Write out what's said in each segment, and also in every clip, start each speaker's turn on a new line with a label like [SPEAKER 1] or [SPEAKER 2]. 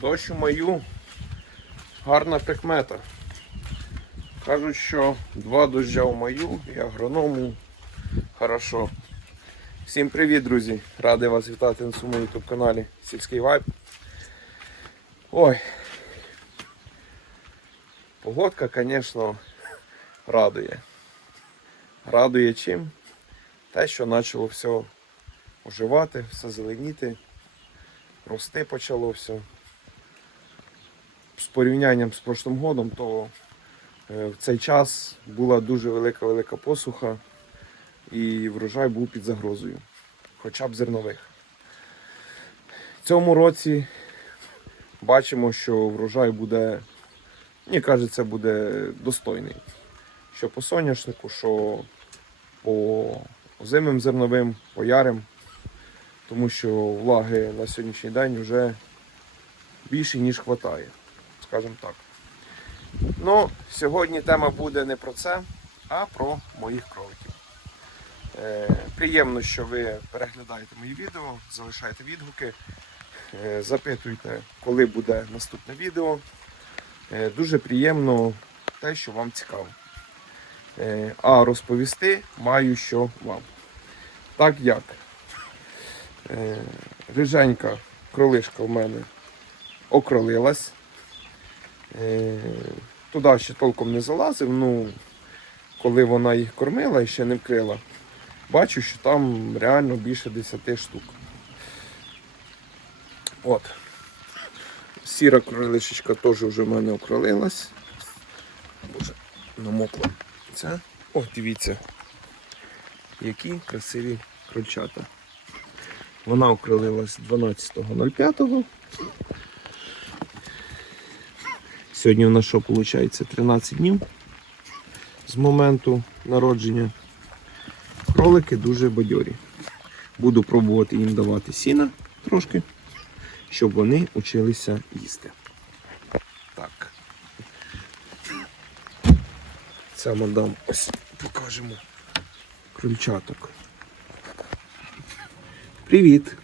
[SPEAKER 1] Дощ у маю гарна прикмета. Кажуть, що два доща в маю і агроному хорошо. Всім привіт, друзі! Радий вас вітати на своєму YouTube каналі Сільський Вайб. Ой. Погодка, звісно, радує. Радує чим? Те, що почало все оживати, все зеленіти, рости почало все. З порівнянням з прошлим годом, то е, в цей час була дуже велика-велика посуха і врожай був під загрозою, хоча б зернових. В цьому році бачимо, що врожай буде, мені кажеться, буде достойний. Що по соняшнику, що по озимим зерновим, по ярим, тому що влаги на сьогоднішній день вже більше, ніж вистачає, скажімо так. Ну, сьогодні тема буде не про це, а про моїх кроликів. Е, приємно, що ви переглядаєте мої відео, залишаєте відгуки, е, запитуйте, коли буде наступне відео. Е, дуже приємно те, що вам цікаво. Е, а розповісти маю що вам. Так як е, риженька кролишка в мене окролилась. Е, туди ще толком не залазив, ну коли вона їх кормила і ще не вкрила, бачу, що там реально більше 10 штук. От. Сіра кролишечка теж вже в мене окролилась. Боже, намокла. Це. О, дивіться, які красиві крольчата. Вона окрилилась 12.05. Сьогодні у нас що виходить? 13 днів з моменту народження. Кролики дуже бадьорі. Буду пробувати їм давати сіна трошки, щоб вони училися їсти. Так. Це мадам ось покажемо крольчаток. Привіт.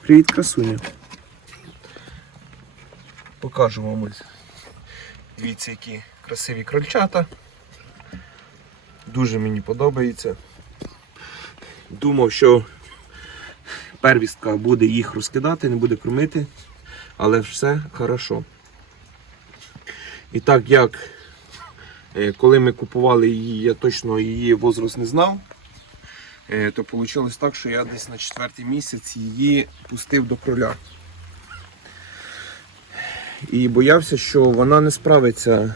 [SPEAKER 1] Привіт, красуня. Покажу вам ось. Дивіться, які красиві крольчата. Дуже мені подобається. Думав, що первістка буде їх розкидати, не буде кормити, але все хорошо. І так як Е, Коли ми купували її, я точно її возраст не знав. Е, То вийшло так, що я десь на четвертий місяць її пустив до кроля. І боявся, що вона не справиться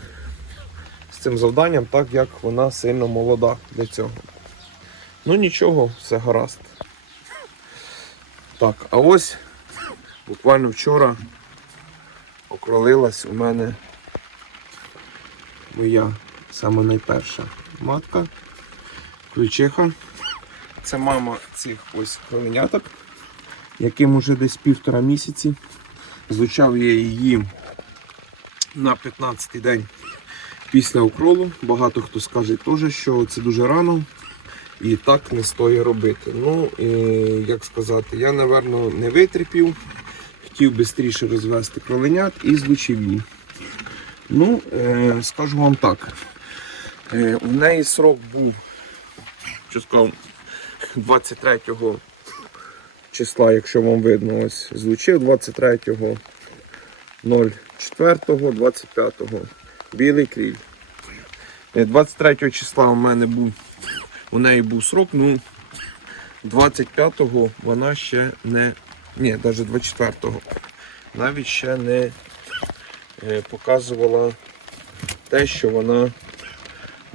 [SPEAKER 1] з цим завданням, так як вона сильно молода для цього. Ну нічого, все гаразд. Так, а ось буквально вчора окролилась у мене моя саме найперша матка, ключиха. Це мама цих ось кроленяток, яким уже десь півтора місяці. Злучав я її на 15-й день після укролу. Багато хто скаже теж, що це дуже рано і так не стоїть робити. Ну, і, як сказати, я, напевно, не витерпів, хотів швидше розвести кроленят і злучив її. Ну, е, скажу вам так. Е, у неї срок був, що сказав, 23 числа, якщо вам видно, ось звучив 23 04 25 білий кріль. Е, 23 числа у мене був, у неї був срок, ну 25-го вона ще не, ні, навіть 24-го, навіть ще не е, показувала те, що вона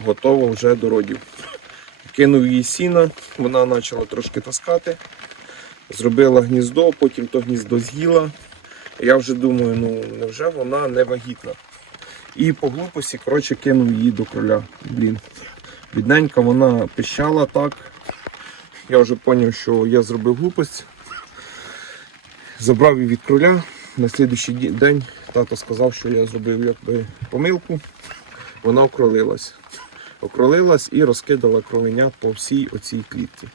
[SPEAKER 1] готова вже до родів. Кинув їй сіна, вона почала трошки таскати, зробила гніздо, потім то гніздо з'їла. Я вже думаю, ну невже вона не вагітна. І по глупості коротше, кинув її до кроля. Блін. Бідненька вона пищала так. Я вже зрозумів, що я зробив глупость. Забрав її від кроля. На слідуючий день тато сказав, що я зробив якби помилку. Вона окролилась. Окролилась і розкидала кроленят по всій оцій клітці.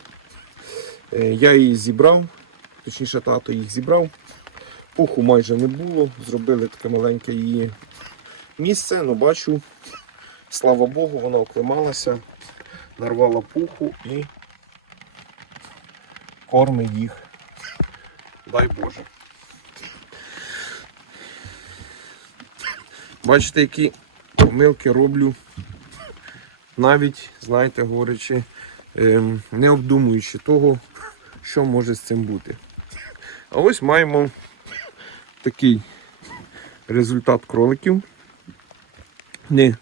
[SPEAKER 1] Е, Я її зібрав, точніше тато їх зібрав, Пуху майже не було. Зробили таке маленьке її місце, але бачу, слава Богу, вона оклемалася, нарвала пуху і корми їх. Дай Боже. Бачите, які помилки роблю, навіть, знаєте, говорячи, ем, не обдумуючи того, що може з цим бути. А ось маємо такий результат кроликів. Не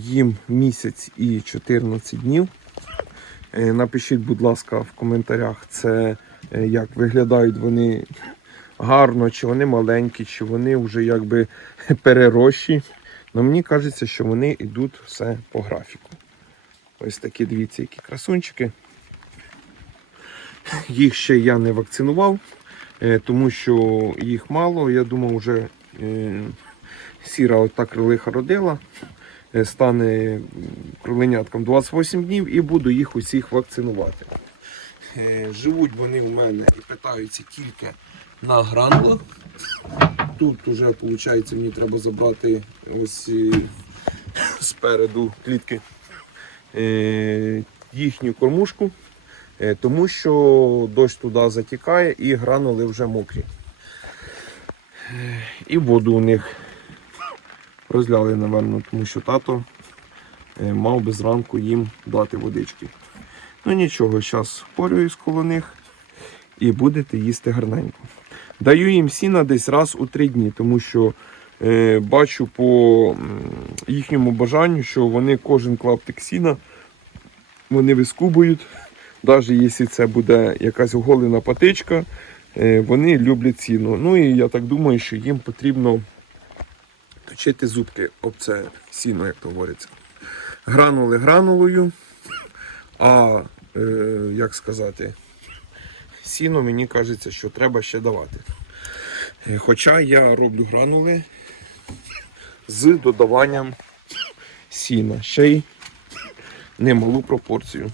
[SPEAKER 1] їм місяць і 14 днів. Е, Напишіть, будь ласка, в коментарях, це е, як виглядають вони гарно, чи вони маленькі, чи вони вже якби перерощі. Но мені кажеться, що вони йдуть все по графіку. Ось такі дивіться, які красунчики. Їх ще я не вакцинував, тому що їх мало. Я думав, вже е, сіра ота крилиха родила, е, стане м, кроленятком 28 днів і буду їх усіх вакцинувати. Е, Живуть вони у мене і питаються тільки на гранулах. Тут вже, виходить, мені треба забрати ось е, спереду клітки е, їхню кормушку, е, тому що дощ туди затікає і гранули вже мокрі. Е, І воду у них розляли, напевно, тому що тато е, мав би зранку їм дати водички. Ну нічого, зараз порююсь коло них і будете їсти гарненько. Даю їм сіна десь раз у три дні, тому що е, бачу по їхньому бажанню, що вони кожен клаптик сіна вони вискубують. Навіть якщо це буде якась оголена патичка, е, вони люблять сіно. Ну і я так думаю, що їм потрібно точити зубки об це сіно, як то говориться. Гранули гранулою, а е, як сказати, сіно мені кажеться, що треба ще давати. Е, Хоча я роблю гранули з додаванням сіна. Ще й немалу пропорцію.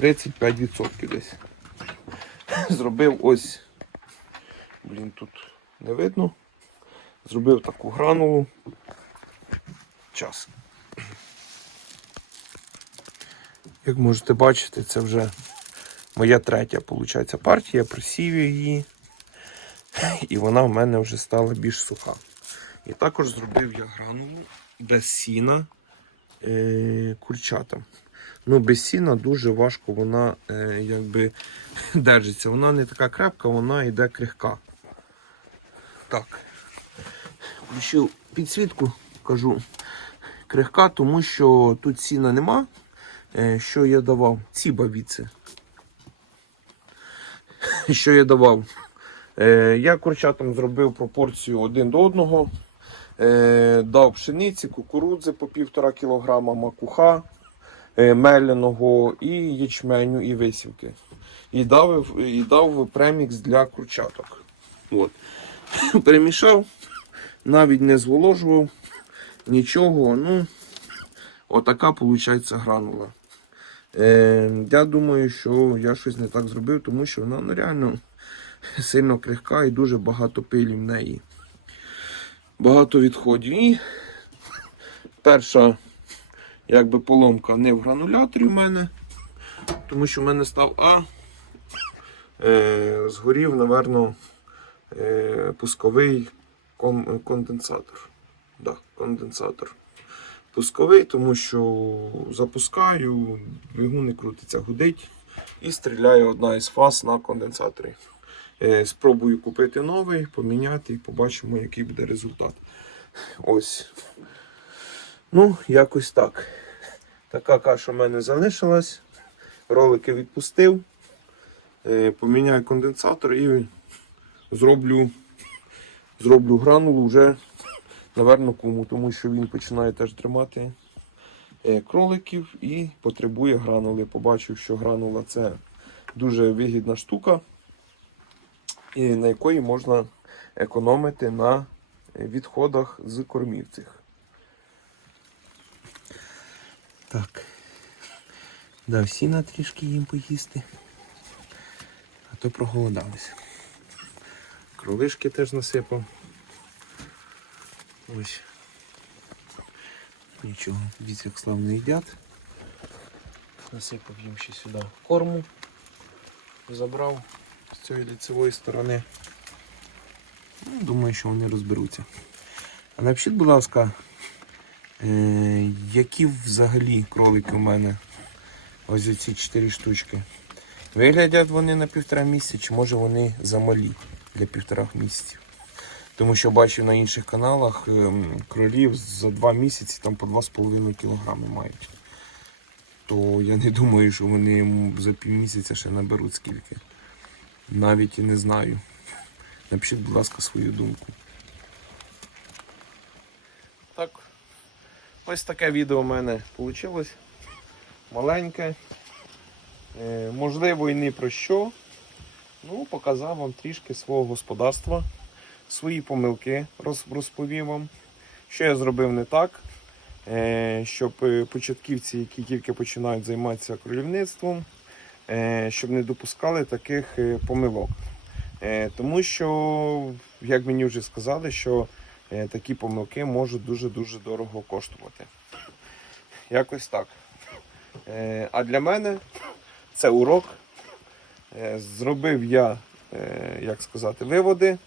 [SPEAKER 1] 35% десь. Зробив ось, блін, тут не видно. Зробив таку гранулу. Час. Як можете бачити, це вже моя третя, виходить, партія. Просів її. І вона в мене вже стала більш суха. І також зробив я гранулу без сіна е, курчатам. Ну, без сіна дуже важко вона е, якби держиться. Вона не така крепка, вона йде крихка. Так. Включив підсвітку, кажу крихка, тому що тут сіна нема. Е, що я давав? Ці бавіці. Що я давав? Е, я курчатам зробив пропорцію один до одного. Е, дав пшениці, кукурудзи по півтора кілограма, макуха е, меляного і ячменю, і висівки. І дав, і дав премікс для курчаток. От. Перемішав, навіть не зволожував нічого. Ну, отака виходить гранула. Е, я думаю, що я щось не так зробив, тому що вона ну, реально сильно крихка і дуже багато пилі в неї. Багато відходів. І перша якби поломка не в грануляторі в мене, тому що в мене став А. Е, згорів, напевно, е, пусковий конденсатор. Да, конденсатор. Пусковий, тому що запускаю, двигун не крутиться, гудить і стріляє одна із фаз на конденсаторі. Е, Спробую купити новий, поміняти і побачимо, який буде результат. Ось. Ну, якось так. Така каша в мене залишилась. Ролики відпустив. Е, Поміняю конденсатор і зроблю, зроблю гранулу вже, наверно, кому, тому що він починає теж тримати е, кроликів і потребує гранули. Побачив, що гранула це дуже вигідна штука на якої можна економити на відходах з кормів цих. Так. Дав сіна трішки їм поїсти, а то проголодалися. Кролишки теж насипав. Ось. Нічого, дивіться, як славно їдять. Насипав їм ще сюди корму. Забрав з цієї ліцевої сторони. Ну, Думаю, що вони розберуться. А напишіть, будь ласка, які взагалі кролики у мене? Ось ці 4 штучки. Виглядять вони на півтора місяця, чи може вони замалі для півтора місяців. Тому що бачив на інших каналах ем, кролів за 2 місяці там по 2,5 кг мають. То я не думаю, що вони за півмісяця ще наберуть скільки. Навіть і не знаю. Напишіть, будь ласка, свою думку. Так. Ось таке відео у мене вийшло. Маленьке. Е, можливо, і не про що. Ну, показав вам трішки свого господарства, свої помилки розповів вам, що я зробив не так, е, щоб е, початківці, які тільки починають займатися кролівництвом, щоб не допускали таких помилок. Тому що, як мені вже сказали, що такі помилки можуть дуже-дуже дорого коштувати. Якось так. Е, А для мене це урок. Е, Зробив я, е, як сказати, виводи.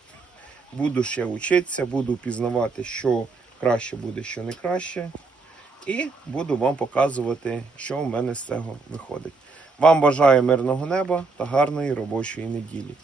[SPEAKER 1] Буду ще вчитися, буду пізнавати, що краще буде, що не краще. І буду вам показувати, що в мене з цього виходить. Вам бажаю мирного неба та гарної робочої неділі.